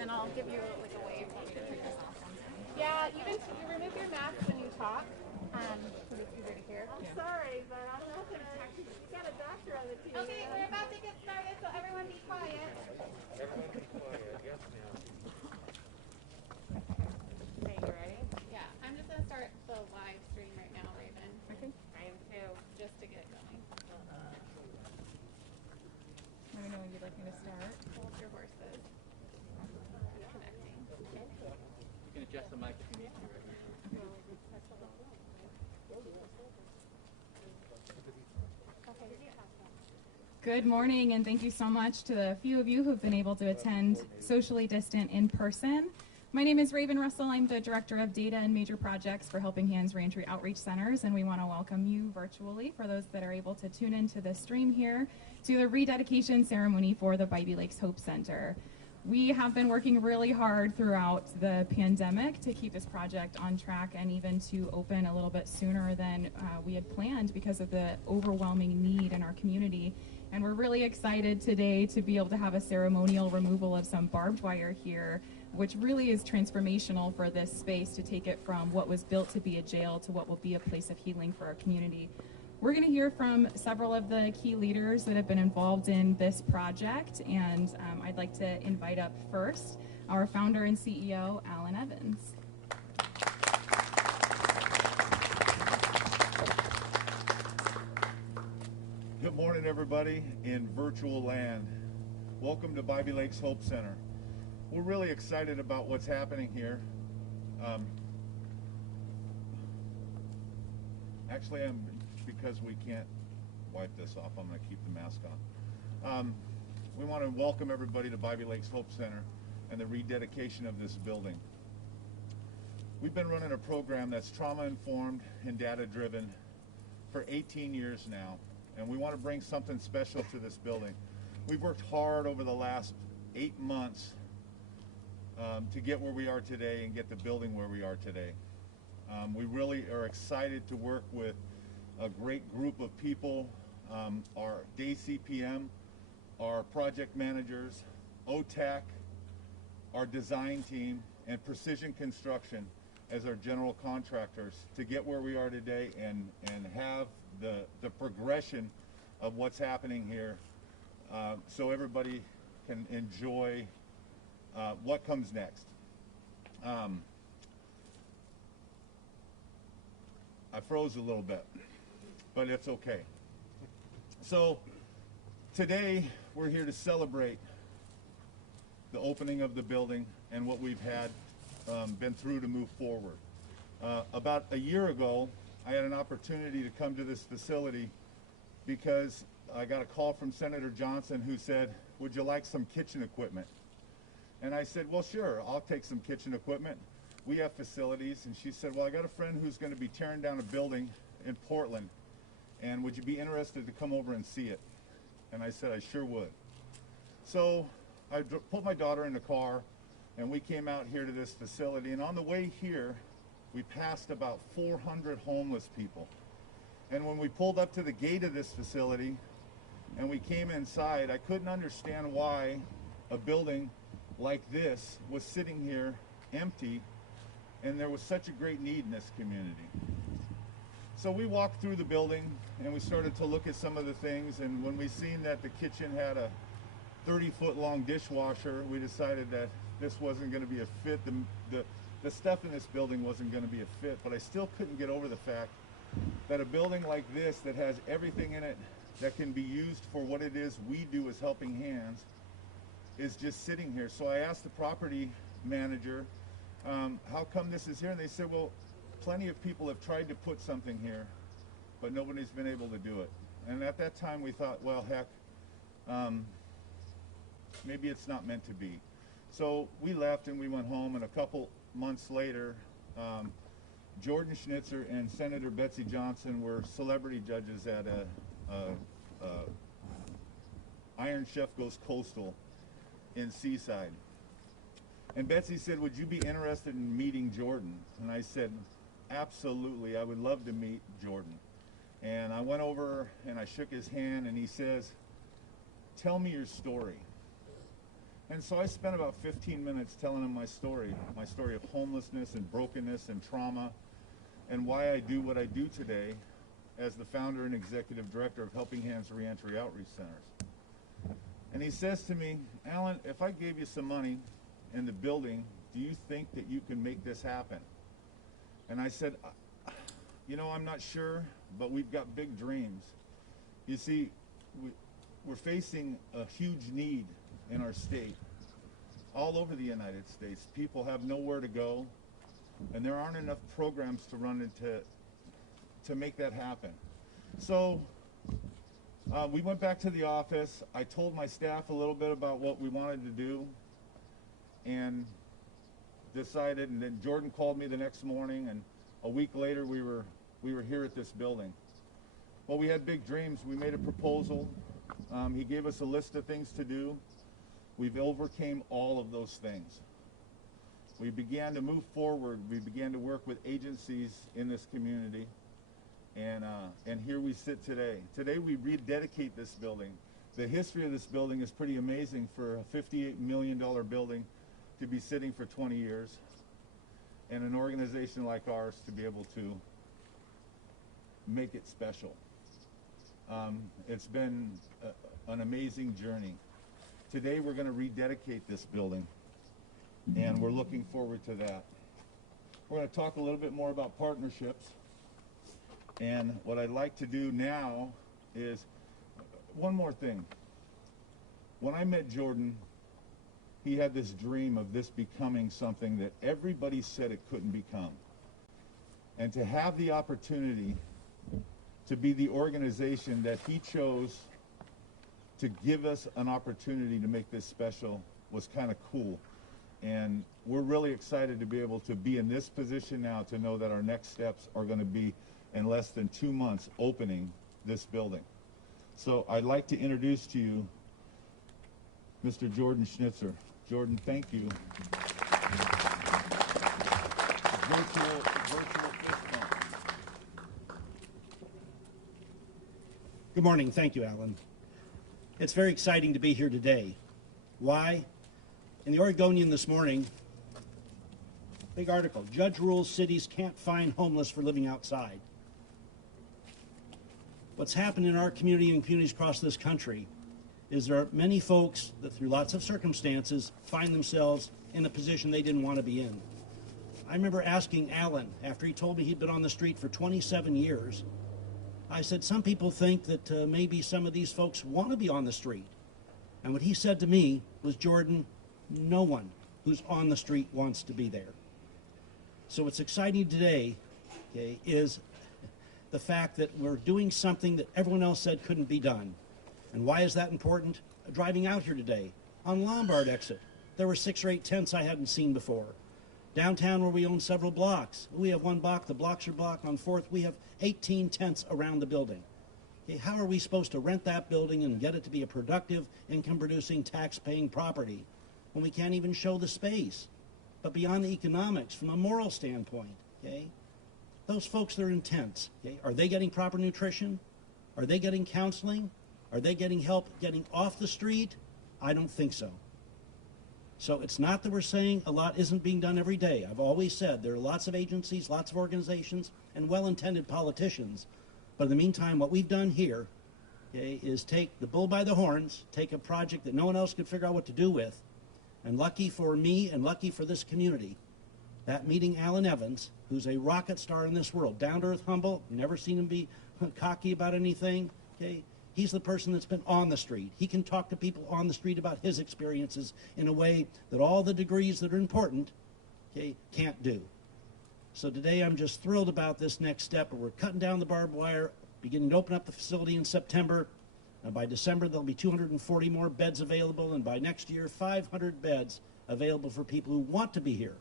then I'll give you like a wave. Want me to take this off? Yeah, you remove your mask when you talk. So it's easier to hear. I'm sorry, but I'm not going to. You got a doctor on the team. Okay, we're about to get started, so everyone be quiet. Everyone be quiet. Yes, ma'am. Okay, you ready? Yeah, I'm just going to start the live stream right now, Raven. Okay. I am too, just to get going. Let me know when you'd like me to start. Hold your horses. Connecting. You can adjust the mic if you need to. Good morning, and thank you so much to the few of you who've been able to attend socially distant in person. My name is Raven Russell. I'm the Director of Data and Major Projects for Helping Hands Reentry Outreach Centers, and we want to welcome you virtually, for those that are able to tune into the stream here, to the rededication ceremony for the Bybee Lakes Hope Center. We have been working really hard throughout the pandemic to keep this project on track and even to open a little bit sooner than we had planned because of the overwhelming need in our community. And we're really excited today to be able to have a ceremonial removal of some barbed wire here, which really is transformational for this space to take it from what was built to be a jail to what will be a place of healing for our community. We're going to hear from several of the key leaders that have been involved in this project, and I'd like to invite up first our founder and CEO, Alan Evans. Good morning, everybody in virtual land. Welcome to Bybee Lakes Hope Center. We're really excited about what's happening here. Actually, because we can't wipe this off, I'm going to keep the mask on. We want to welcome everybody to Bybee Lakes Hope Center and the rededication of this building. We've been running a program that's trauma-informed and data-driven for 18 years now, and we want to bring something special to this building. We've worked hard over the last 8 months to get where we are today and get the building where we are today. We really are excited to work with a great group of people, our day CPM, our project managers, OTAC, our design team, and Precision Construction as our general contractors to get where we are today and have the progression of what's happening here so everybody can enjoy what comes next. I froze a little bit, but it's okay. So today we're here to celebrate the opening of the building and what we've had been through to move forward. About a year ago, I had an opportunity to come to this facility because I got a call from Senator Johnson who said, "Would you like some kitchen equipment?" And I said, "Well, sure, I'll take some kitchen equipment. We have facilities." And she said, "Well, I got a friend who's going to be tearing down a building in Portland, and would you be interested to come over and see it?" And I said, "I sure would." So I put my daughter in the car, and we came out here to this facility. And on the way here, we passed about 400 homeless people. And when we pulled up to the gate of this facility and we came inside, I couldn't understand why a building like this was sitting here empty, and there was such a great need in this community. So we walked through the building and we started to look at some of the things, and when we seen that the kitchen had a 30-foot long dishwasher, we decided that this wasn't going to be a fit. The stuff in this building wasn't going to be a fit, but I still couldn't get over the fact that a building like this that has everything in it that can be used for what it is we do as Helping Hands is just sitting here. So I asked the property manager, how come this is here? And they said, well, plenty of people have tried to put something here, but nobody's been able to do it. And at that time we thought, well, heck, maybe it's not meant to be. So we left and we went home, and a couple months later, Jordan Schnitzer and Senator Betsy Johnson were celebrity judges at Iron Chef Goes Coastal in Seaside. And Betsy said, would you be interested in meeting Jordan? And I said, absolutely, I would love to meet Jordan. And I went over and I shook his hand, and he says, tell me your story. And so I spent about 15 minutes telling him my story of homelessness and brokenness and trauma, and why I do what I do today as the founder and executive director of Helping Hands Reentry Outreach Centers. And he says to me, Alan, if I gave you some money in the building, do you think that you can make this happen? And I said, you know, I'm not sure, but we've got big dreams. You see, we're facing a huge need in our state. All over the United States, people have nowhere to go, and there aren't enough programs to run into to make that happen. So we went back to the office. I told my staff a little bit about what we wanted to do, and decided. And then Jordan called me the next morning, and a week later we were here at this building. Well, we had big dreams. We made a proposal. He gave us a list of things to do. We've overcame all of those things. We began to move forward. We began to work with agencies in this community, and here we sit today. Today we rededicate this building. The history of this building is pretty amazing for a $58 million building to be sitting for 20 years, and an organization like ours to be able to make it special. It's been an amazing journey. Today we're going to rededicate this building, and we're looking forward to that. We're going to talk a little bit more about partnerships, and what I'd like to do now is one more thing. When I met Jordan, he had this dream of this becoming something that everybody said it couldn't become. And to have the opportunity to be the organization that he chose to give us an opportunity to make this special was kind of cool. And we're really excited to be able to be in this position now, to know that our next steps are going to be in less than 2 months opening this building. So I'd like to introduce to you Mr. Jordan Schnitzer. Jordan, thank you. Virtual fist bump. Good morning. Thank you, Alan. It's very exciting to be here today. Why? In the Oregonian this morning, big article, Judge rules cities can't fine homeless for living outside. What's happened in our community and communities across this country is there are many folks that through lots of circumstances find themselves in a position they didn't want to be in. I remember asking Alan, after he told me he'd been on the street for 27 years, I said, some people think that maybe some of these folks want to be on the street. And what he said to me was, Jordan, no one who's on the street wants to be there. So what's exciting today, okay, is the fact that we're doing something that everyone else said couldn't be done. And why is that important? Driving out here today, on Lombard exit, there were 6 or 8 tents I hadn't seen before. Downtown, where we own several blocks, we have one block, the blocks are blocked. On 4th, we have 18 tents around the building. Okay, how are we supposed to rent that building and get it to be a productive, income-producing, tax-paying property when we can't even show the space? But beyond the economics, from a moral standpoint, okay, those folks that are in tents, okay, are they getting proper nutrition? Are they getting counseling? Are they getting help getting off the street? I don't think so. So it's not that we're saying a lot isn't being done every day. I've always said there are lots of agencies, lots of organizations, and well-intended politicians. But in the meantime, what we've done here, okay, is take the bull by the horns, take a project that no one else could figure out what to do with, and lucky for me and lucky for this community, that meeting Alan Evans, who's a rocket star in this world, down-to-earth, humble, never seen him be cocky about anything, okay? He's the person that's been on the street. He can talk to people on the street about his experiences in a way that all the degrees that are important, okay, can't do. So today I'm just thrilled about this next step. We're cutting down the barbed wire, beginning to open up the facility in September. And by December, there'll be 240 more beds available. And by next year, 500 beds available for people who want to be here.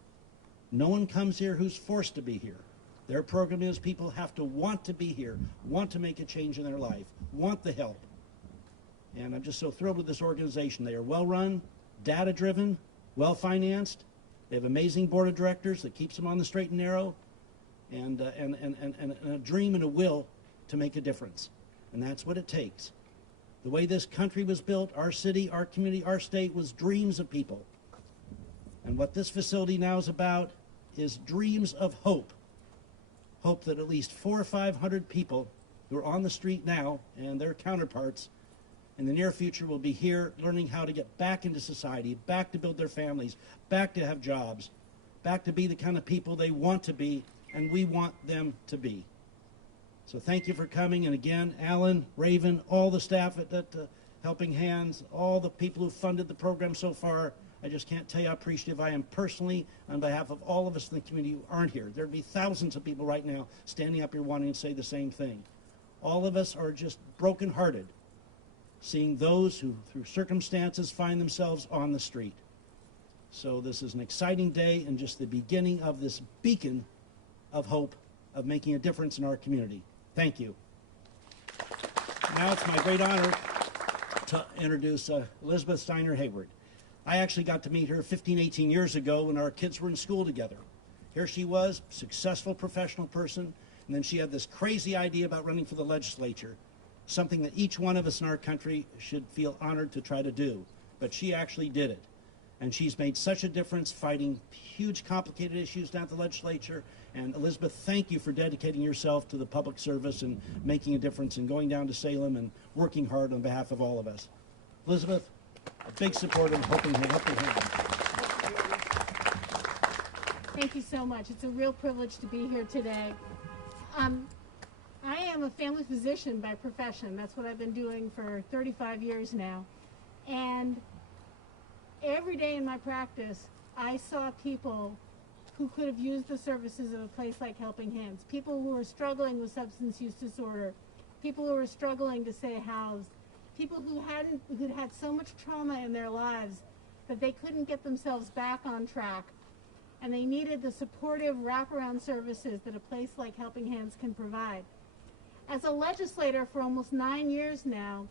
No one comes here who's forced to be here. Their program is people have to want to be here, want to make a change in their life, want the help. And I'm just so thrilled with this organization. They are well-run, data-driven, well-financed. They have an amazing board of directors that keeps them on the straight and narrow, and a dream and a will to make a difference. And that's what it takes. The way this country was built, our city, our community, our state, was dreams of people. And what this facility now is about is dreams of hope. Hope that at least 400 or 500 people who are on the street now and their counterparts in the near future will be here learning how to get back into society, back to build their families, back to have jobs, back to be the kind of people they want to be and we want them to be. So thank you for coming. And again, Alan, Raven, all the staff at Helping Hands, all the people who funded the program so far, I just can't tell you how appreciative I am personally on behalf of all of us in the community who aren't here. There'd be thousands of people right now standing up here wanting to say the same thing. All of us are just brokenhearted seeing those who, through circumstances, find themselves on the street. So this is an exciting day and just the beginning of this beacon of hope of making a difference in our community. Thank you. Now it's my great honor to introduce Elizabeth Steiner Hayward. I actually got to meet her 15, 18 years ago when our kids were in school together. Here she was, successful professional person, and then she had this crazy idea about running for the legislature, something that each one of us in our country should feel honored to try to do. But she actually did it. And she's made such a difference fighting huge, complicated issues down at the legislature. And Elizabeth, thank you for dedicating yourself to the public service and making a difference and going down to Salem and working hard on behalf of all of us. Elizabeth, a big supporter of Helping Hands. Thank you so much. It's a real privilege to be here today. I am a family physician by profession. That's what I've been doing for 35 years now. And every day in my practice, I saw people who could have used the services of a place like Helping Hands, people who were struggling with substance use disorder, people who were struggling to stay housed, people who'd had so much trauma in their lives that they couldn't get themselves back on track, and they needed the supportive wraparound services that a place like Helping Hands can provide. As a legislator for almost 9 years now,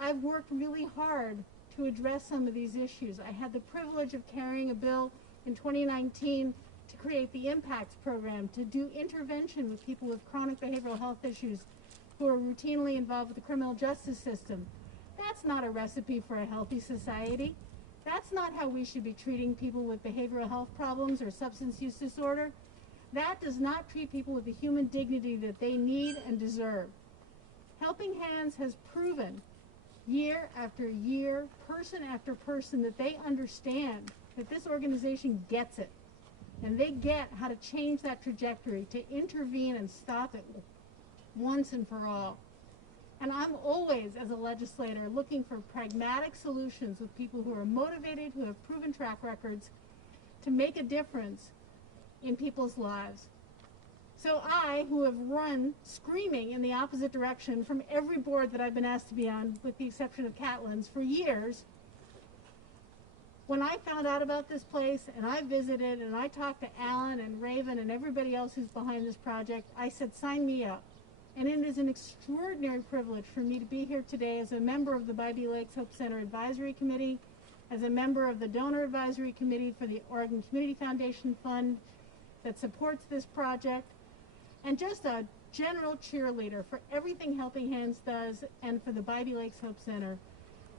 I've worked really hard to address some of these issues. I had the privilege of carrying a bill in 2019 to create the IMPACTS program, to do intervention with people with chronic behavioral health issues who are routinely involved with the criminal justice system. That's not a recipe for a healthy society. That's not how we should be treating people with behavioral health problems or substance use disorder. That does not treat people with the human dignity that they need and deserve. Helping Hands has proven year after year, person after person, that they understand that this organization gets it. And they get how to change that trajectory, to intervene and stop it once and for all. And I'm always, as a legislator, looking for pragmatic solutions with people who are motivated, who have proven track records, to make a difference in people's lives. So I, who have run screaming in the opposite direction from every board that I've been asked to be on, with the exception of Catlin's, for years, when I found out about this place and I visited and I talked to Alan and Raven and everybody else who's behind this project, I said, sign me up. And it is an extraordinary privilege for me to be here today as a member of the Bybee Lakes Hope Center Advisory Committee, as a member of the Donor Advisory Committee for the Oregon Community Foundation Fund that supports this project, and just a general cheerleader for everything Helping Hands does and for the Bybee Lakes Hope Center.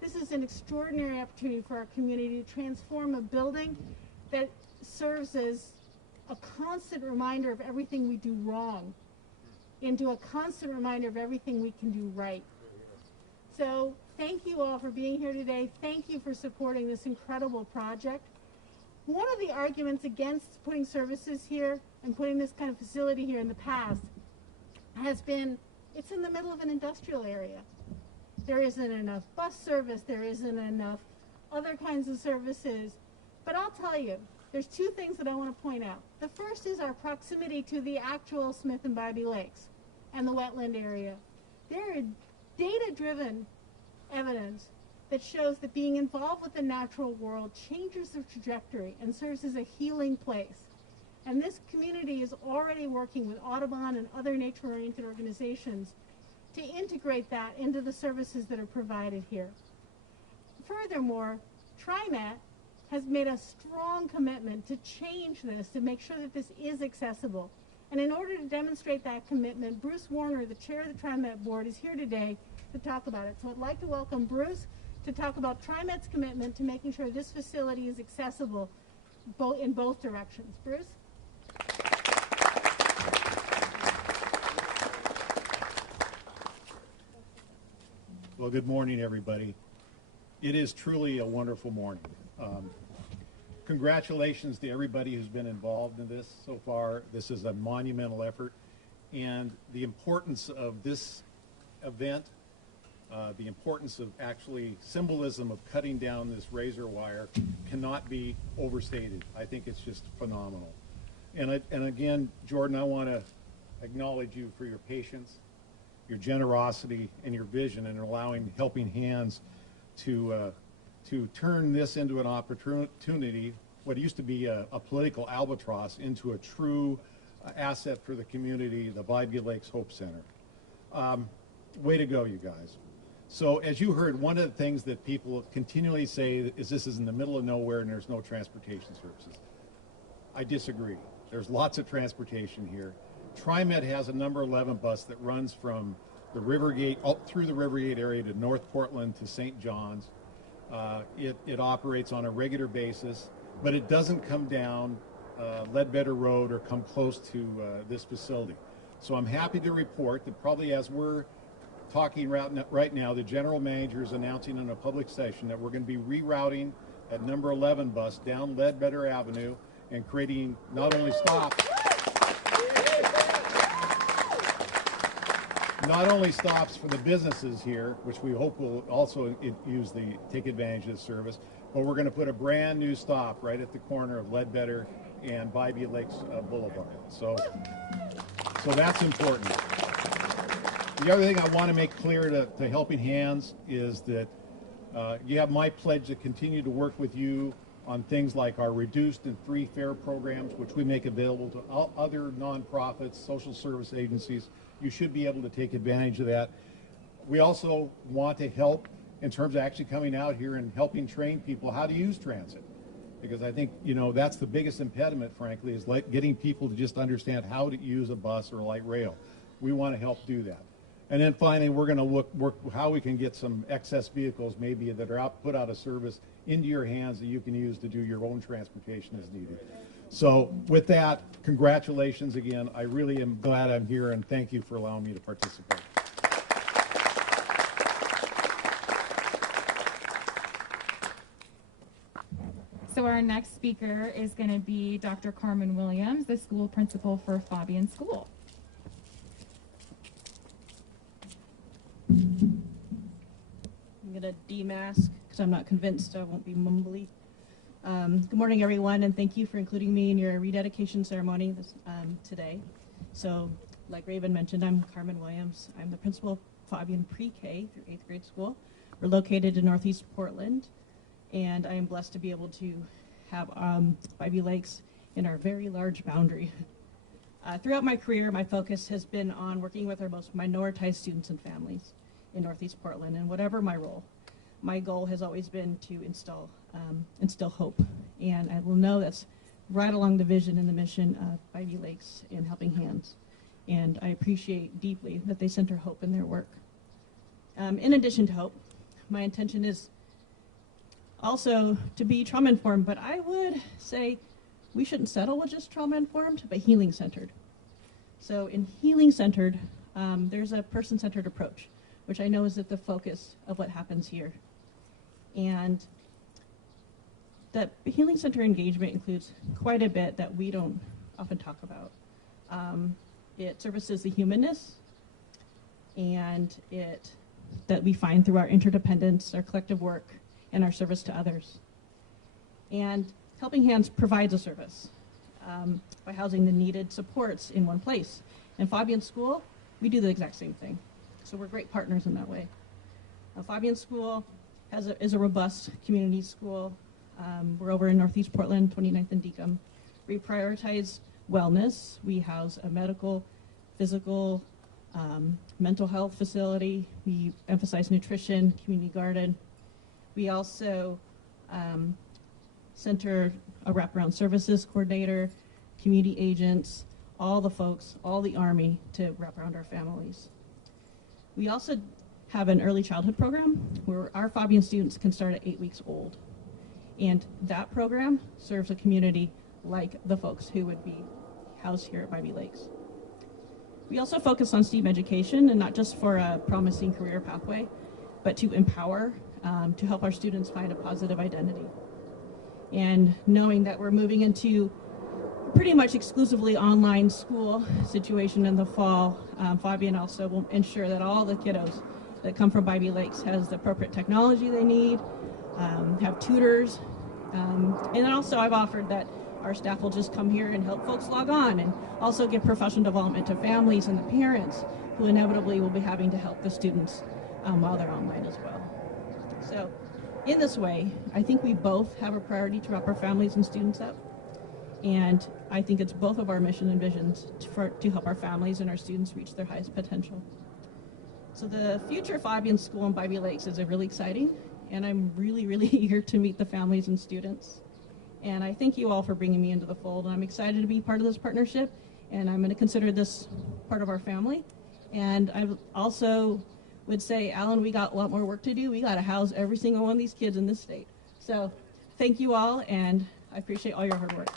This is an extraordinary opportunity for our community to transform a building that serves as a constant reminder of everything we do wrong into a constant reminder of everything we can do right. So thank you all for being here today. Thank you for supporting this incredible project. One of the arguments against putting services here and putting this kind of facility here in the past has been it's in the middle of an industrial area. There isn't enough bus service, there isn't enough other kinds of services. But I'll tell you, there's two things that I want to point out. The first is our proximity to the actual Smith and Bybee Lakes and the wetland area. There is data-driven evidence that shows that being involved with the natural world changes the trajectory and serves as a healing place. And this community is already working with Audubon and other nature-oriented organizations to integrate that into the services that are provided here. Furthermore, TriMet has made a strong commitment to change this, to make sure that this is accessible. And in order to demonstrate that commitment, Bruce Warner, the chair of the TriMet board, is here today to talk about it. So I'd like to welcome Bruce to talk about TriMet's commitment to making sure this facility is accessible in both directions. Bruce? Well, good morning, everybody. It is truly a wonderful morning. Congratulations to everybody who's been involved in this so far. This is a monumental effort, and the importance of this event, the importance of actually symbolism of cutting down this razor wire cannot be overstated. I think it's just phenomenal. And again, Jordan, I want to acknowledge you for your patience, your generosity, and your vision in allowing Helping Hands to turn this into an opportunity, what used to be a political albatross, into a true asset for the community, the Bybee Lakes Hope Center. Way to go, you guys. So as you heard, one of the things that people continually say is this is in the middle of nowhere and there's no transportation services. I disagree. There's lots of transportation here. TriMet has a number 11 bus that runs from the Rivergate, up through the Rivergate area to North Portland to St. John's. It operates on a regular basis, but it doesn't come down Ledbetter Road or come close to this facility. So I'm happy to report that probably as we're talking right now, the general manager is announcing in a public session that we're going to be rerouting that number 11 bus down Ledbetter Avenue and creating not only stops for the businesses here, which we hope will also take advantage of the service, but we're going to put a brand new stop right at the corner of Ledbetter and Bybee Lakes Boulevard. So that's important. The other thing I want to make clear to Helping Hands is that you have my pledge to continue to work with you on things like our reduced and free fare programs, which we make available to other nonprofits, social service agencies. You should be able to take advantage of that. We also want to help in terms of actually coming out here and helping train people how to use transit. Because I think, that's the biggest impediment, frankly, is getting people to just understand how to use a bus or a light rail. We want to help do that. And then finally, we're going to work how we can get some excess vehicles maybe that are put out of service into your hands that you can use to do your own transportation as needed. So with that, congratulations again. I really am glad I'm here, and thank you for allowing me to participate. So our next speaker is going to be Dr. Carmen Williams, the school principal for Fabian School. I'm going to demask because I'm not convinced I won't be mumbly. Good morning, everyone, and thank you for including me in your rededication ceremony today. So, like Raven mentioned, I'm Carmen Williams. I'm the principal of Fabian Pre-K through 8th grade school. We're located in Northeast Portland, and I am blessed to be able to have Bybee Lakes in our very large boundary. Throughout my career, my focus has been on working with our most minoritized students and families in Northeast Portland, and whatever my role. My goal has always been to instill hope, and I will know that's right along the vision and the mission of Bybee Lakes and Helping Hands, and I appreciate deeply that they center hope in their work. In addition to hope, my intention is also to be trauma-informed, but I would say we shouldn't settle with just trauma-informed, but healing-centered. So in healing-centered, there's a person-centered approach, which I know is at the focus of what happens here. And that healing-centered engagement includes quite a bit that we don't often talk about. It services the humanness, and that we find through our interdependence, our collective work, and our service to others. And Helping Hands provides a service by housing the needed supports in one place. In Fabian School, we do the exact same thing. So we're great partners in that way. Fabian School is a robust community school. We're over in Northeast Portland, 29th and Deacon. We prioritize wellness. We house a medical, physical, mental health facility. We emphasize nutrition, community garden. We also center a wraparound services coordinator, community agents, all the folks, all the Army to wrap around our families. We also have an early childhood program where our Fabian students can start at 8 weeks old. And that program serves a community like the folks who would be housed here at Bybee Lakes. We also focus on STEAM education, and not just for a promising career pathway, but to empower, to help our students find a positive identity. And knowing that we're moving into pretty much exclusively online school situation in the fall, Fabian also will ensure that all the kiddos that come from Bybee Lakes has the appropriate technology they need, have tutors, and then also I've offered that our staff will just come here and help folks log on and also give professional development to families and the parents who inevitably will be having to help the students while they're online as well. So in this way, I think we both have a priority to wrap our families and students up. And I think it's both of our mission and visions to help our families and our students reach their highest potential. So the future of Fabian School in Bybee Lakes is really exciting, and I'm really, really eager to meet the families and students. And I thank you all for bringing me into the fold. I'm excited to be part of this partnership, and I'm going to consider this part of our family. And I also would say, Alan, we got a lot more work to do. We got to house every single one of these kids in this state. So thank you all, and I appreciate all your hard work.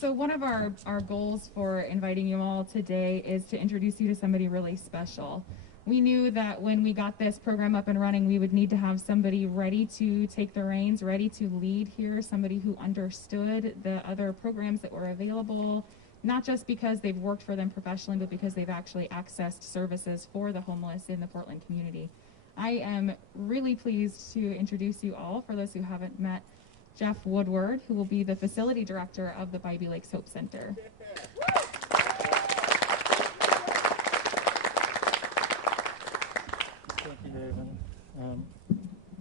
So one of our goals for inviting you all today is to introduce you to somebody really special. We knew that when we got this program up and running, we would need to have somebody ready to take the reins, ready to lead here, somebody who understood the other programs that were available, not just because they've worked for them professionally, but because they've actually accessed services for the homeless in the Portland community. I am really pleased to introduce you all, for those who haven't met, Jeff Woodward, who will be the facility director of the Bybee Lakes Hope Center. Thank you, Raven.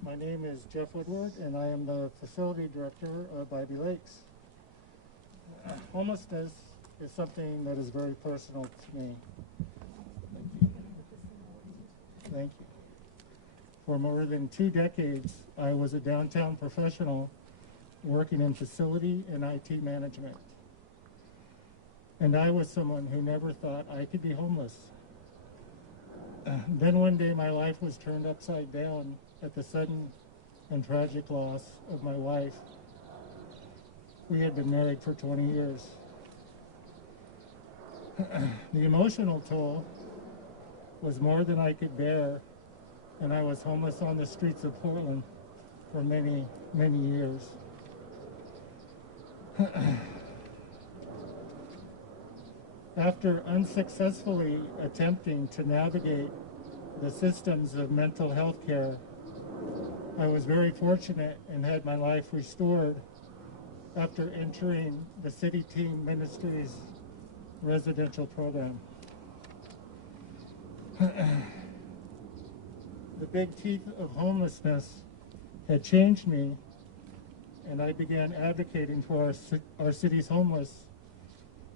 My name is Jeff Woodward, and I am the facility director of Bybee Lakes. Homelessness is something that is very personal to me. Thank you. For more than 2 decades, I was a downtown professional working in facility and IT management. And I was someone who never thought I could be homeless. Then one day my life was turned upside down at the sudden and tragic loss of my wife. We had been married for 20 years. The emotional toll was more than I could bear, and I was homeless on the streets of Portland for many, many years. After unsuccessfully attempting to navigate the systems of mental health care, I was very fortunate and had my life restored after entering the City Team Ministries residential program. The big teeth of homelessness had changed me, and I began advocating for our city's homeless,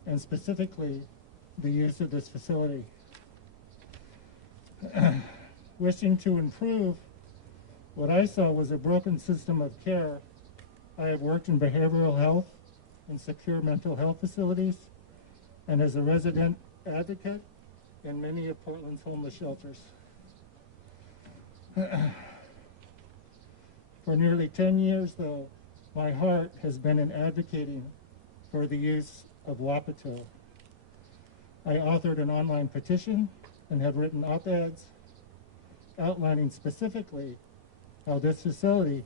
and specifically the use of this facility. Wishing to improve what I saw was a broken system of care, I have worked in behavioral health and secure mental health facilities, and as a resident advocate in many of Portland's homeless shelters. For nearly 10 years, though, my heart has been in advocating for the use of Wapato. I authored an online petition and have written op-eds outlining specifically how this facility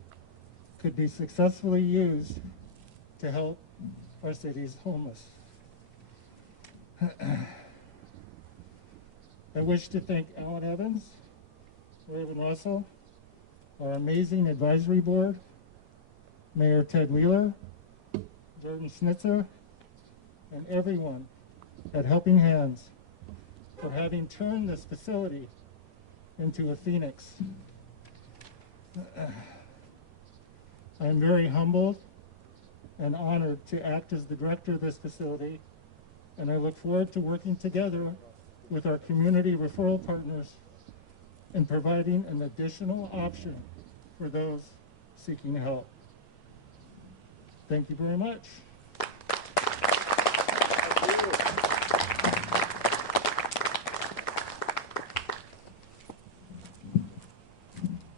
could be successfully used to help our city's homeless. I wish to thank Alan Evans, Raven Russell, our amazing advisory board, Mayor Ted Wheeler, Jordan Schnitzer, and everyone at Helping Hands for having turned this facility into a phoenix. I am very humbled and honored to act as the director of this facility, and I look forward to working together with our community referral partners in providing an additional option for those seeking help. Thank you very much.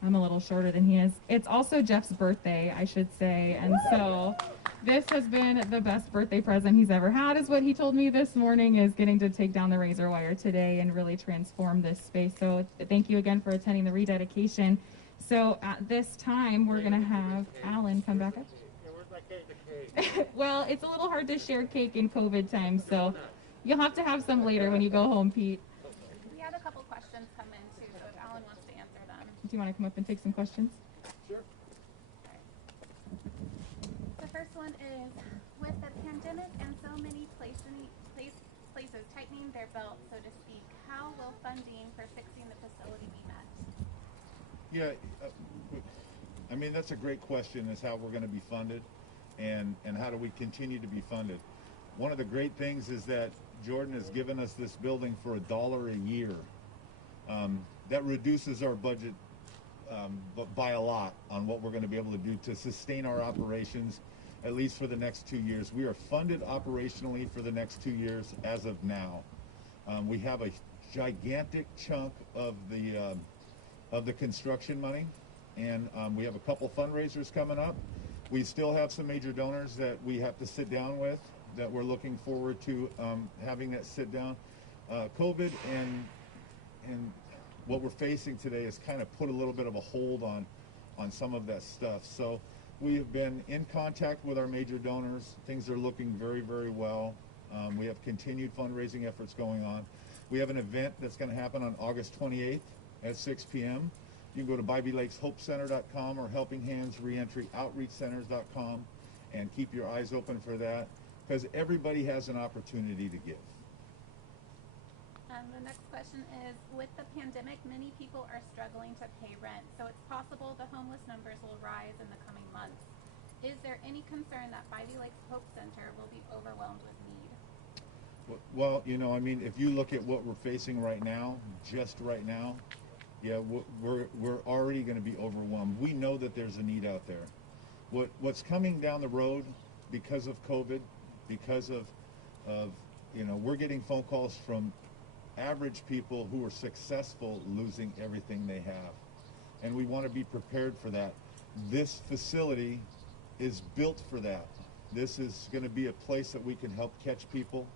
I'm a little shorter than he is. It's also Jeff's birthday, I should say, and so this has been the best birthday present he's ever had, is what he told me this morning, is getting to take down the razor wire today and really transform this space. So thank you again for attending the rededication. So at this time, we're going to have Alan come back up. Where's my cake? Well, it's a little hard to share cake in COVID times, so you'll have to have some later when you go home, Pete. We had a couple questions come in too, so if Alan wants to answer them. Do you want to come up and take some questions? Sure. The first one is, with the pandemic and so many places tightening their belt, so to speak, how will funding for fixing the facility be met? Yeah, I mean, that's a great question, is how we're going to be funded and how do we continue to be funded. One of the great things is that Jordan has given us this building for $1 a year. That reduces our budget by a lot on what we're going to be able to do to sustain our operations, at least for the next 2 years. We are funded operationally for the next 2 years as of now. We have a gigantic chunk of the construction money, and we have a couple fundraisers coming up. We still have some major donors that we have to sit down with, that we're looking forward to having that sit down. COVID and what we're facing today has kind of put a little bit of a hold on some of that stuff. So we have been in contact with our major donors. Things are looking very, very well. We have continued fundraising efforts going on. We have an event that's going to happen on August 28th at 6 p.m. You can go to BybieLakesHopeCenter.com or Helping Hands Reentry Outreach Centers.com and keep your eyes open for that, because everybody has an opportunity to give. The next question is, with the pandemic, many people are struggling to pay rent, so it's possible the homeless numbers will rise in the coming months. Is there any concern that Bybee Lakes Hope Center will be overwhelmed with need? Well, you know, I mean, if you look at what we're facing right now, just right now, yeah, we're already going to be overwhelmed. We know that there's a need out there. What's coming down the road because of COVID, because of you know, we're getting phone calls from average people who are successful losing everything they have, and we want to be prepared for that. This facility is built for that. This is going to be a place that we can help catch people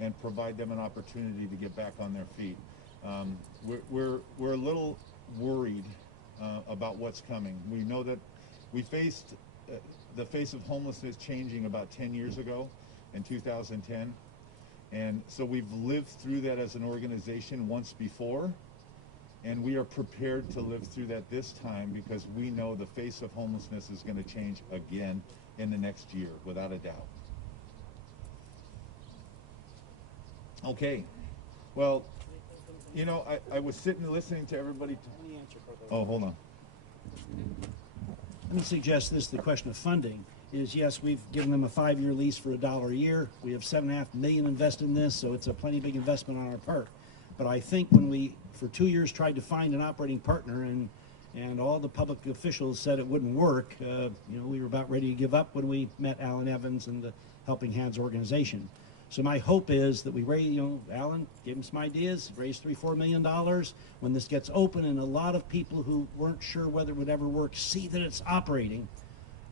and provide them an opportunity to get back on their feet. We're a little worried about what's coming. We know that we faced the face of homelessness changing about 10 years ago in 2010. And so we've lived through that as an organization once before, and we are prepared to live through that this time, because we know the face of homelessness is going to change again in the next year, without a doubt. Okay, well, you know, I was sitting listening to everybody. Oh, hold on. Let me suggest this, the question of funding is, yes, we've given them a 5-year lease for $1 a year. We have $7.5 million invested in this, so it's a plenty big investment on our part. But I think when we, for 2 years, tried to find an operating partner, and all the public officials said it wouldn't work, you know, we were about ready to give up when we met Alan Evans and the Helping Hands organization. So my hope is that we raise, you know, Alan gave him some ideas, raise $3-4 million. When this gets open and a lot of people who weren't sure whether it would ever work see that it's operating,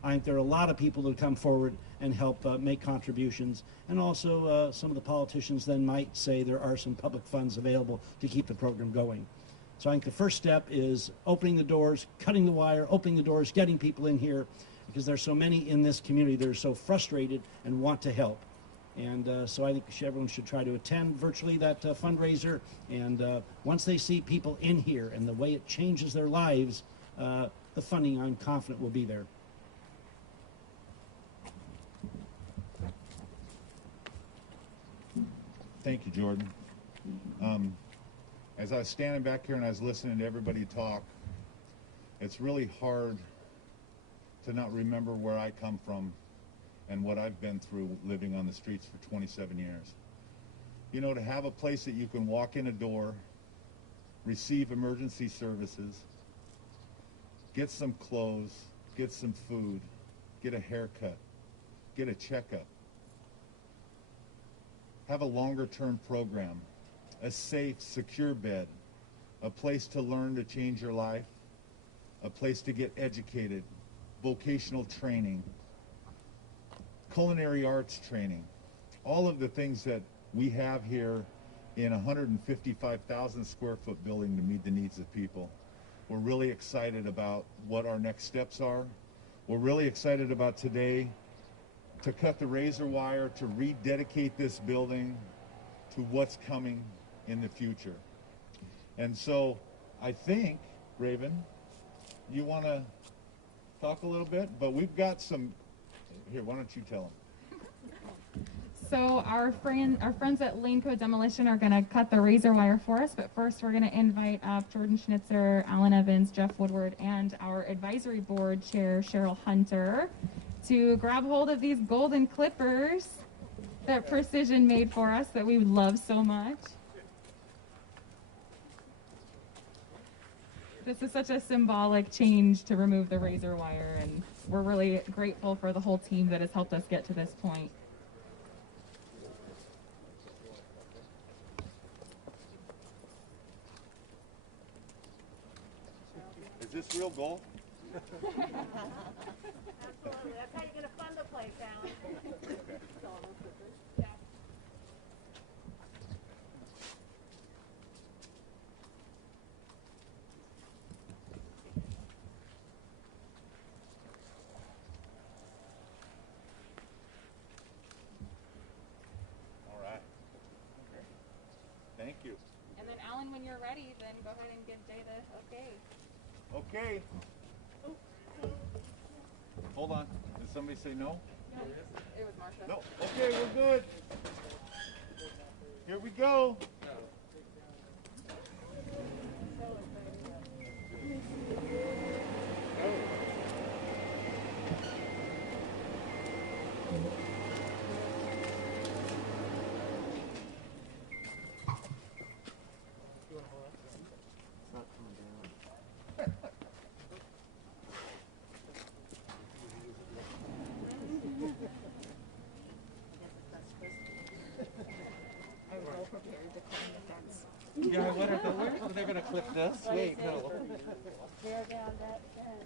I think there are a lot of people that come forward and help make contributions. And also some of the politicians then might say there are some public funds available to keep the program going. So I think the first step is opening the doors, cutting the wire, opening the doors, getting people in here, because there's so many in this community that are so frustrated and want to help. And so I think everyone should try to attend virtually that fundraiser. And once they see people in here and the way it changes their lives, the funding, I'm confident, will be there. Thank you, Jordan. As I was standing back here and I was listening to everybody talk, it's really hard to not remember where I come from and what I've been through living on the streets for 27 years. You know, to have a place that you can walk in a door, receive emergency services, get some clothes, get some food, get a haircut, get a checkup, have a longer-term program, a safe, secure bed, a place to learn to change your life, a place to get educated, vocational training, culinary arts training, all of the things that we have here in a 155,000 square foot building to meet the needs of people. We're really excited about what our next steps are. We're really excited about today to cut the razor wire, to rededicate this building to what's coming in the future. And so I think, Raven, you want to talk a little bit? But we've got some, here, why don't you tell them? So our friends at Lane Code Demolition are going to cut the razor wire for us, but first we're going to invite up Jordan Schnitzer, Alan Evans, Jeff Woodward, and our advisory board chair, Cheryl Hunter, to grab hold of these golden clippers that Precision made for us that we love so much. This is such a symbolic change to remove the razor wire, and we're really grateful for the whole team that has helped us get to this point. Is this real gold? Absolutely. That's how you're going to fund the place, Alan. Yeah. All right. Okay. Thank you. And then Alan, when you're ready, then go ahead and give Jay the okay. Okay. Hold on. Did somebody say no? No, it was Marcia. No. Okay, we're good. Here we go. Yeah, what are they're going to clip this? Wait, no. Tear down that fence.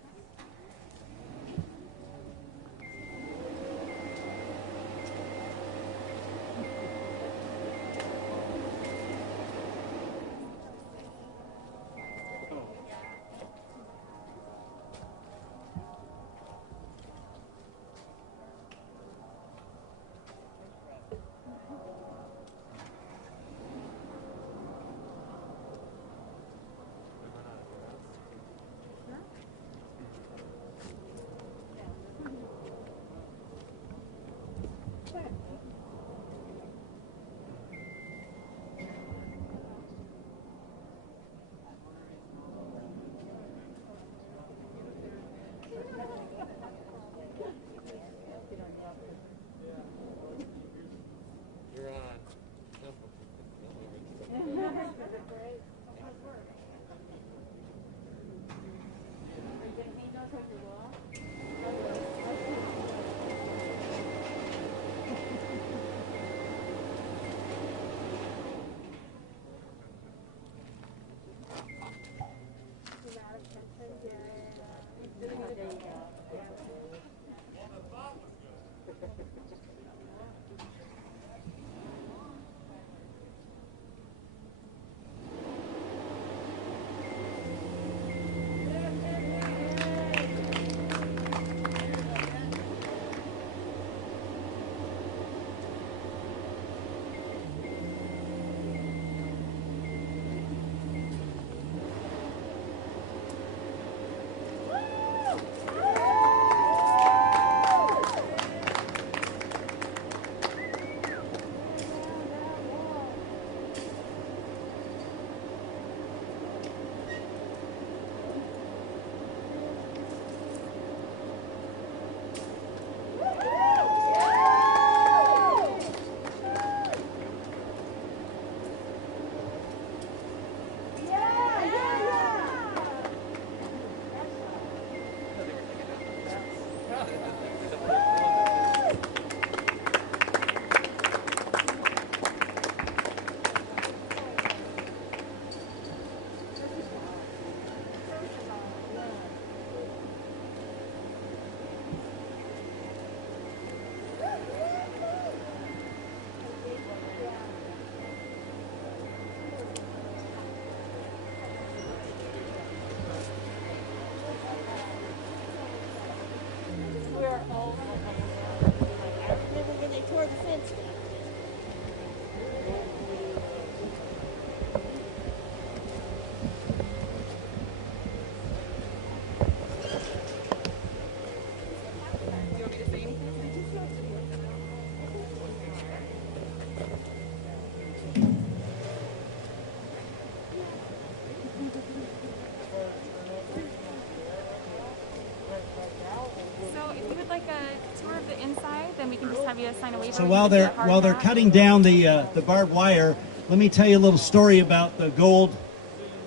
the inside, then we can just have you sign a waiver. So and while you can they're get a hard while they're hat. cutting down the barbed wire, let me tell you a little story about the gold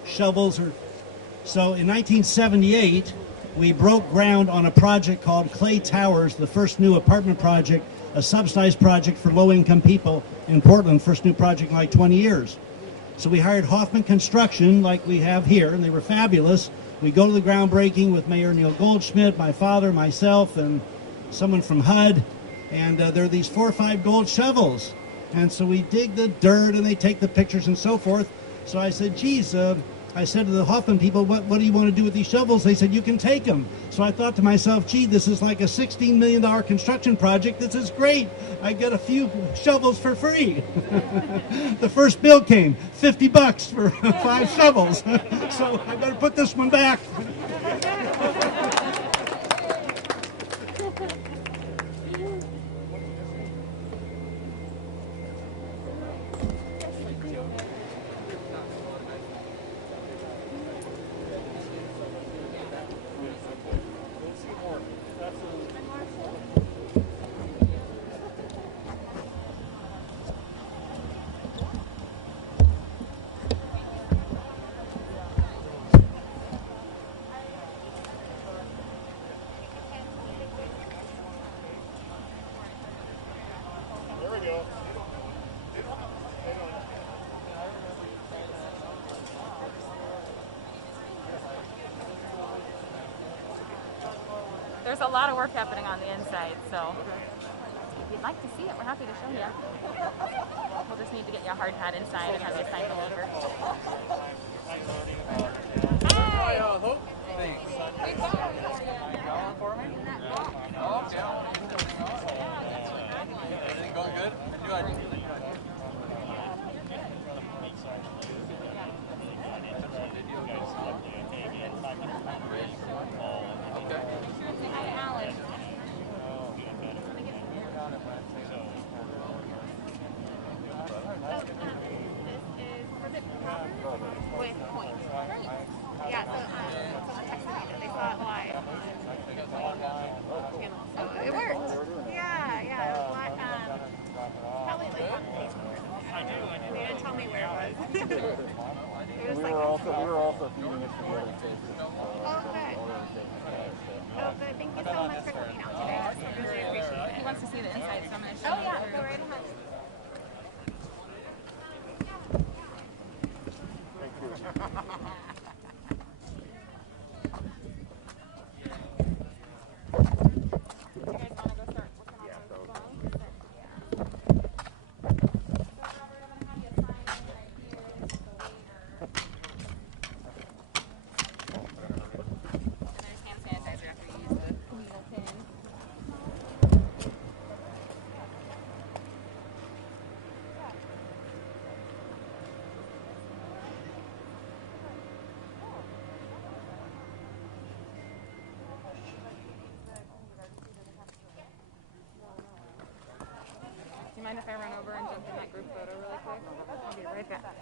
shovels. So in 1978, we broke ground on a project called Clay Towers, the first new apartment project, a subsidized project for low-income people in Portland, first new project in like 20 years. So we hired Hoffman Construction, like we have here, and they were fabulous. We go to the groundbreaking with Mayor Neil Goldschmidt, my father, myself, and someone from HUD, and there are these 4 or 5 gold shovels. And so we dig the dirt, and they take the pictures and so forth. So I said, geez, I said to the Hoffman people, what do you want to do with these shovels? They said, you can take them. So I thought to myself, gee, this is like a $16 million construction project. This is great. I get a few shovels for free. The first bill came, $50 for 5 shovels. So I better put this one back. There's a lot of work happening on the inside, so if you'd like to see it, we're happy to show you. We'll just need to get you a hard hat inside and have you sign the waiver. Hi! Thanks. We Going for me? Oh, yeah. Everything going good? Good. With points. Great. Yeah, so someone texted me that they saw it live on channel. So it worked. Yeah, it was live. Probably like on Facebook. They didn't tell me where it was. It was We like were also feeding it to the other cases. Oh, good. Oh, good. Thank you so much for coming out today. I really appreciate it. He wants to see the inside, so I'm going to show Oh, you. yeah, go right ahead. Do you mind if I run over and jump in that group photo really quick? I'll be right back.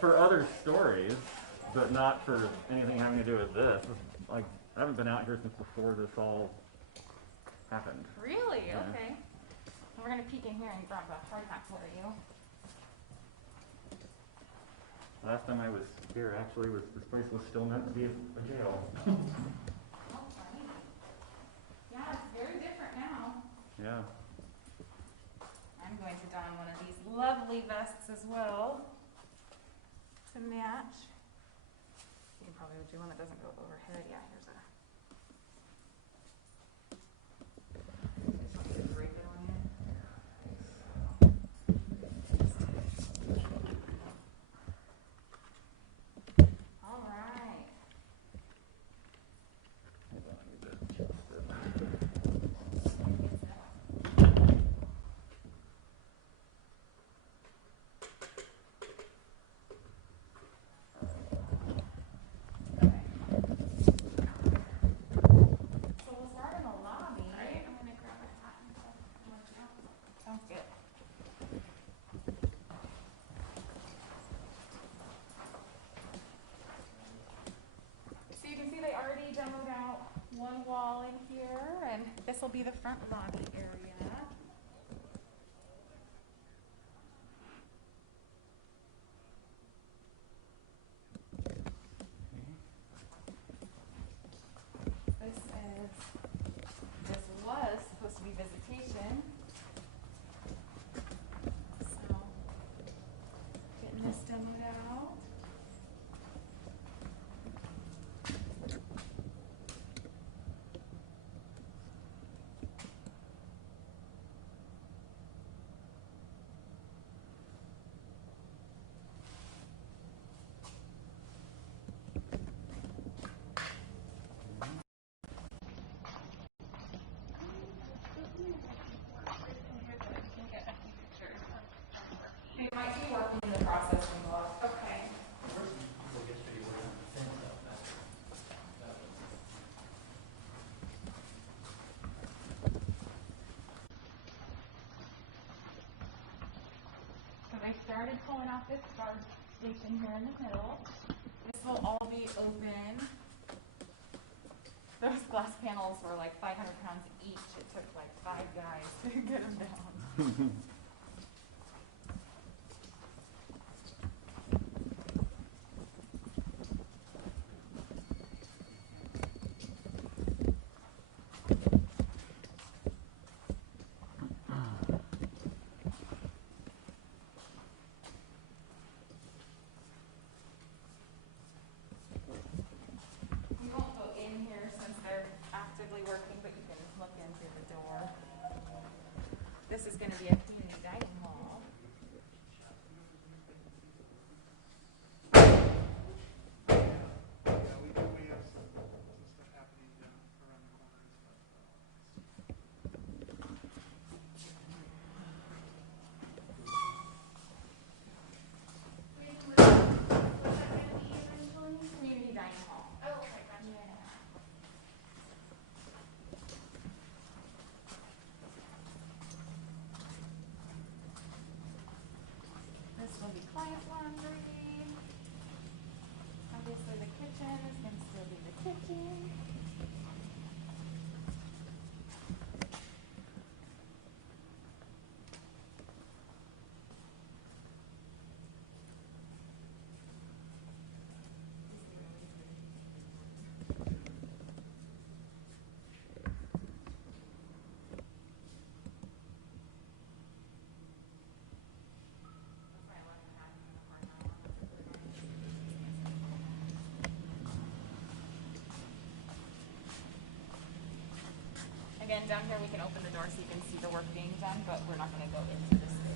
For other stories, but not for anything having to do with this. Like, I haven't been out here since before this all happened. Really? Yeah. Okay. We're gonna peek in here and grab a hard hat for you. Last time I was here, actually, this place was still meant to be a jail. Oh, funny. Yeah, it's very different now. Yeah. I'm going to don one of these lovely vests as well to match. You can probably do one that doesn't go overhead. Yeah, here's a. Just want me to drape it on you. All right. Hold on, let me just adjust it. So we'll start in the lobby. All right, I'm gonna grab a hat and stuff. Sounds good. So you can see they already demoed out one wall in here, and this will be the front lobby area. This was supposed to be visitation. So, getting this demoed out. It might be working in the processing block. Okay. So I started pulling off this guard station here in the middle. This will all be open. Those glass panels were like 500 pounds each. It took like 5 guys to get them down. We won't go in here since they're actively working, but you can look in through the door. This is going to be a community dining hall. Community dining hall. Oh, okay, gotcha. Yeah. This will be client laundry. Obviously the kitchen is going to still be the kitchen. Again, down here we can open the door so you can see the work being done, but we're not going to go into this space.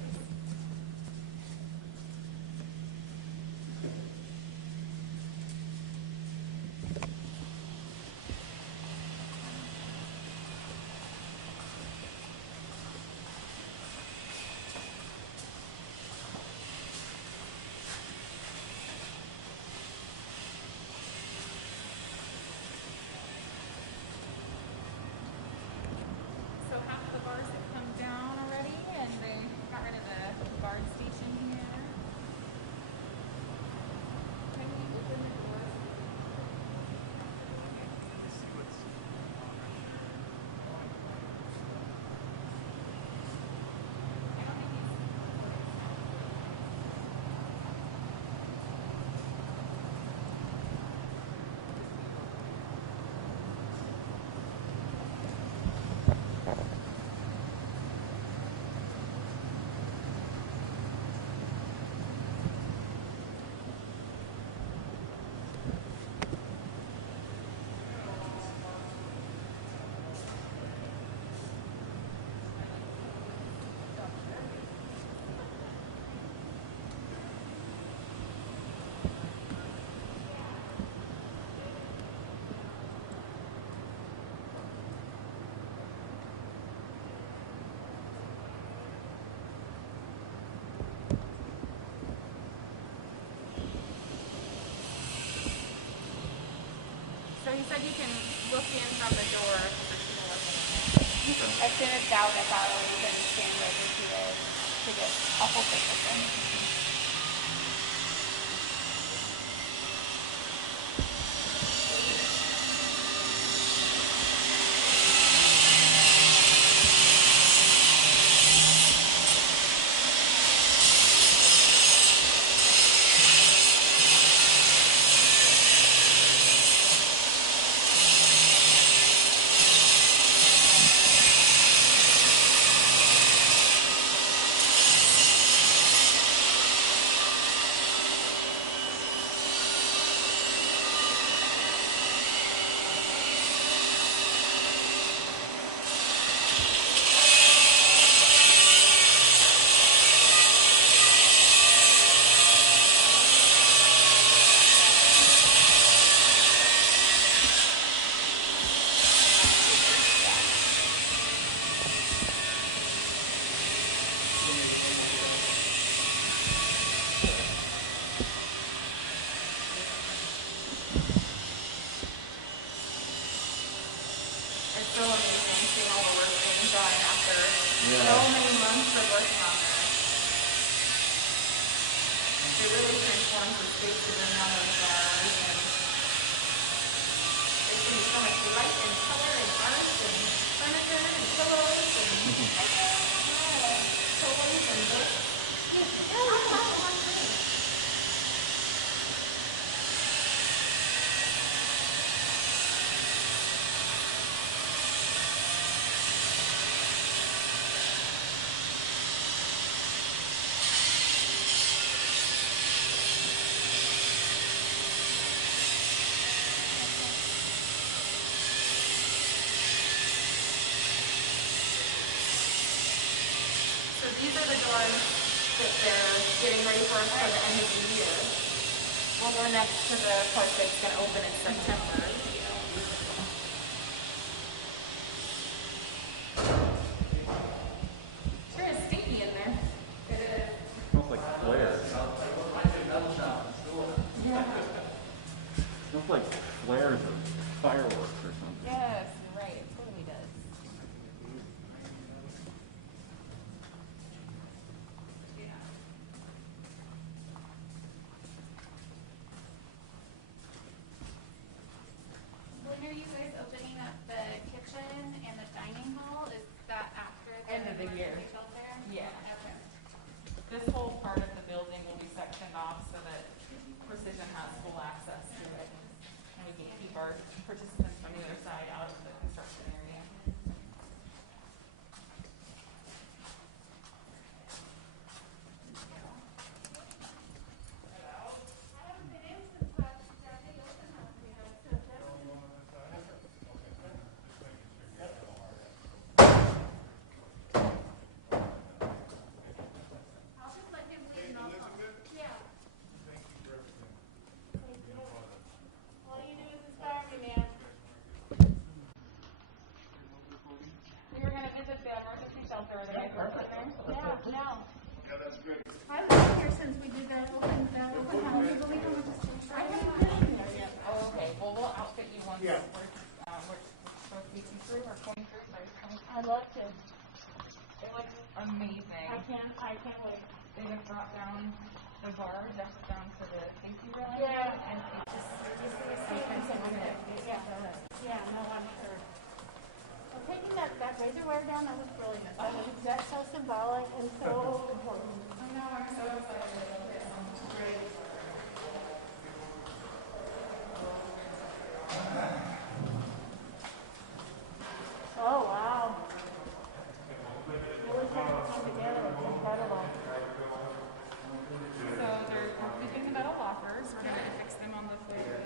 So half of the bars have come down already, and they got said you can look in from the door if there's people looking in. As soon as doubt if I'll even stand over here to get a whole position. It's so amazing seeing all the work being done after Yeah. so many months of working on this. It really transforms the spaces in one of bars, and it's going to be so much light and color and art and furniture and pillows and toys and books. So these are the doors that they're getting ready for us for the end of the year. We'll go next to the part that's going to open in September. Sure is stinky in there. It is. Smells like flares. Yeah. Smells like flares of fireworks or something. Yes, you're right. It totally does. When are you guys opening up the kitchen and the dining hall? Is that after the End of the year. emergency shelter? Yeah. Okay. This whole part of the building will be sectioned off so that Precision has full access to it. And we can keep our participants on the other side out of the construction area. I'll just let him leave and I'll come. Yeah. All you do is inspire me, man. We were going to visit the emergency shelter the night before. Yeah. I lived here since we did that open house. Can you believe how much has changed? I haven't been there yet. Oh, okay. Well, we'll outfit you once we're supposed to be through or going through. I'd love to. It looks amazing. I can't wait. They have brought down the bar just down to the safety rail. Yeah. And just something with it. Yeah, no, I'm sure. Well, taking that razor wire down, that was brilliant. That's so symbolic and so important. I know, I'm so excited about this. Great. Oh, wow. Really starting to come together. It's incredible. So they're completing the metal lockers. We're going to fix them on the floor.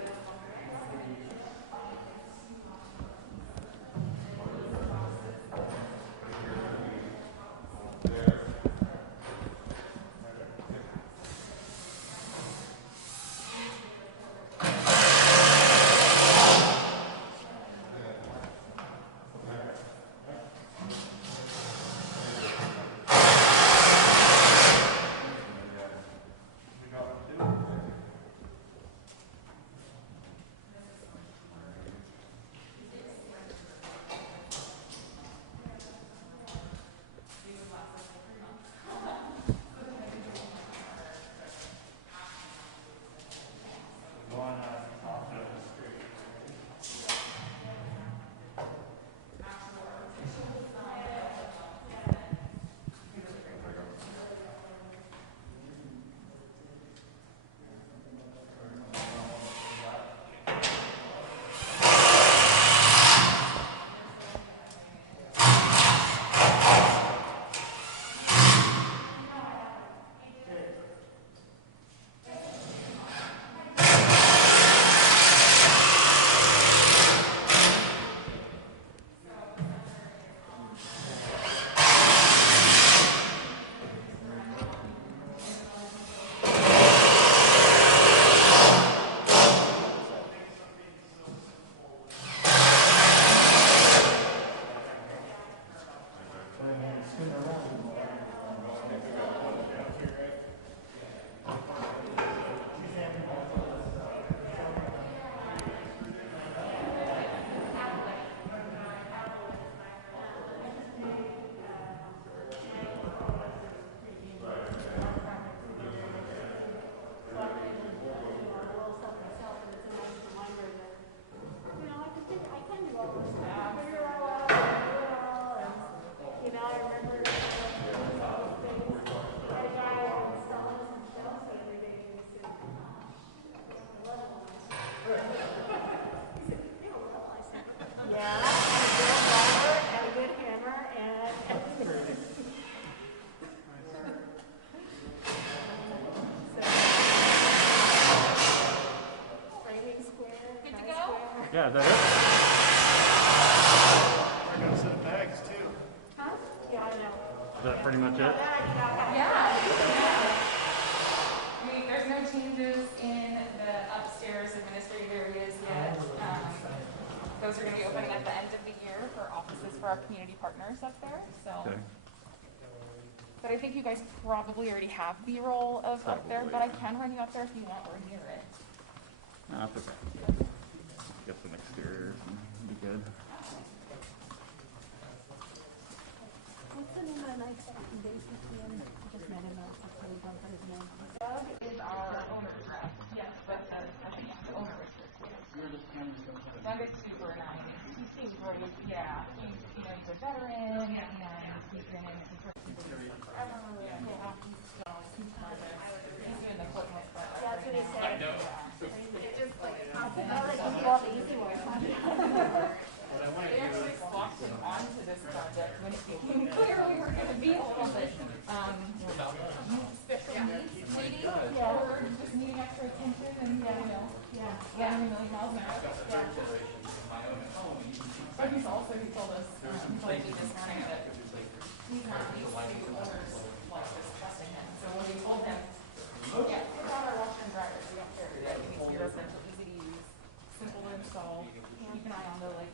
Yeah, is that it? I got a set of bags too. Huh? Yeah, I know. Is that pretty much it? Yeah. I mean, there's no changes in the upstairs administrative areas yet. Those are going to be opening at the end of the year for offices for our community partners up there. So, Okay. but I think you guys probably already have B-roll of up there, but I can run you up there if you want or near it. No, that's okay. Get some exteriors and be good. What's the name of the nice basically? I just met him. I don't know his name. Doug is our owner. Yes, but the owner. Doug is super nice. He seems really, yeah. He's, he's a veteran and he's been in forever. Yeah. He's doing the footnotes. Yeah, that's what he said. I know. It just like, You love the easy one. they actually swapped him onto this project when it became clear we were going to be a little bit special needs lady or just needing extra attention and running a million miles an hour. But he's also, he told us, he told me this morning that he's not used to owners like this trusting him. So when we told him, yeah, we're not our washer and dryers, we don't care. It needs to be residential, easy to use, simple to install, keep an eye on the like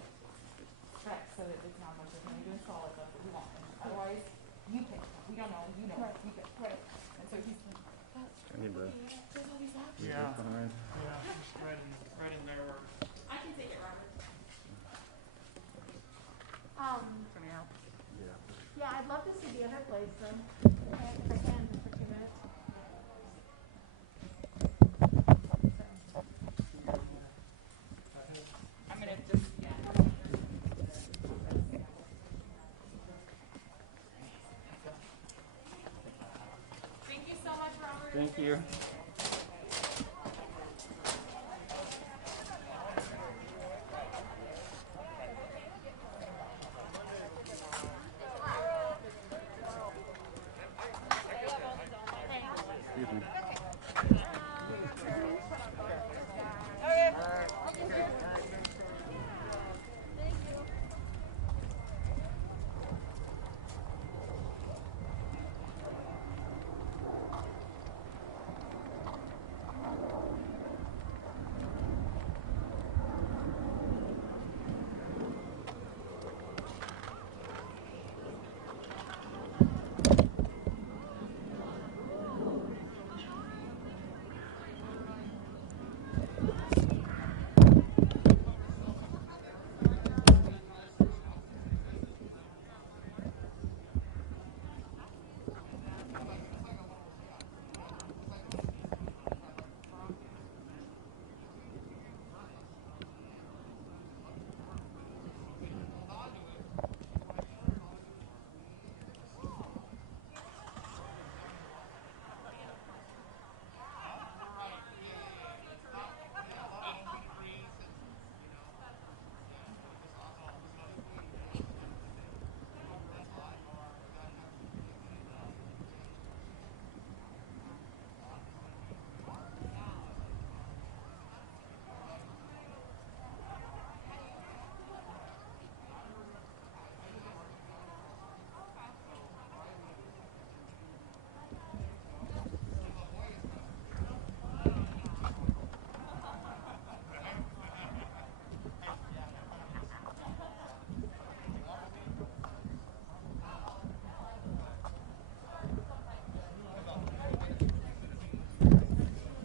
specs so that it's not much of money to install it, but we want them. Otherwise, you pick. We don't know, you know, you pick. Right. And so he's like, I need to. there's all these options. Yeah. Yeah, just right in there where. I can take it, Robert. Yeah, I'd love to see the other place then. If I can, just for 2 minutes. I'm gonna just, Thank you so much, Robert. Thank you.